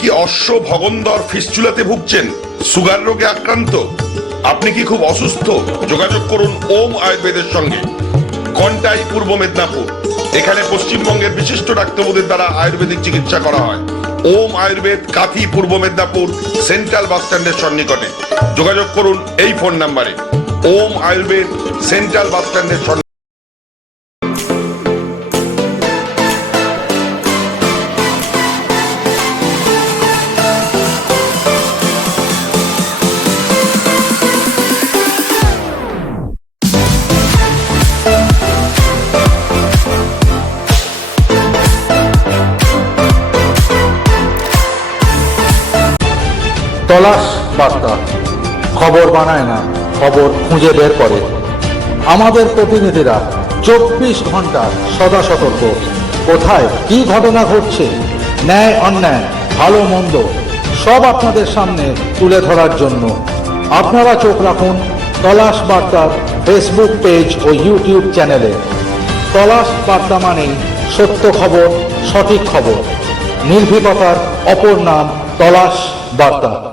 কি অশ্ব ভগন্দর ফিস্চুলাতে ভুগছেন? সুগার রোগে আক্রান্ত? আপনি কি খুব অসুস্থ? যোগাযোগ করুন ওম আয়ুর্বেদের সঙ্গে। কন্টাই, পূর্ব মেদিনীপুর। এখানে পশ্চিমবঙ্গের বিশিষ্ট ডাক্তারদের দ্বারা আয়ুর্বেদিক চিকিৎসা করা হয়। ওম আয়ুর্বেদ, কাথি, পূর্ব মেদিনীপুর, সেন্ট্রাল বাস স্ট্যান্ডের সন্নিকটে। যোগাযোগ করুন এই ফোন নাম্বারে। ওম আয়ুর্বেদ, সেন্ট্রাল বাস স্ট্যান্ডের সন্নিকটে। তলাশ বার্তা খবর বানায় না, খবর খুঁজে বের করে। আমাদের প্রতিনিধিরা 24 ঘন্টা সদা সতর্ক। কোথায় কি ঘটনা ঘটছে, ন্যায় অন্যায়, ভালো মন্দ সব আপনাদের সামনে তুলে ধরার জন্য আপনারা চোখ রাখুন তলাশ বার্তার ফেসবুক পেজ ও ইউটিউব চ্যানেলে। তলাশ বার্তা মানেই সত্য খবর, সঠিক খবর। নির্ভীকতার অপর নাম তলাশ বার্তা।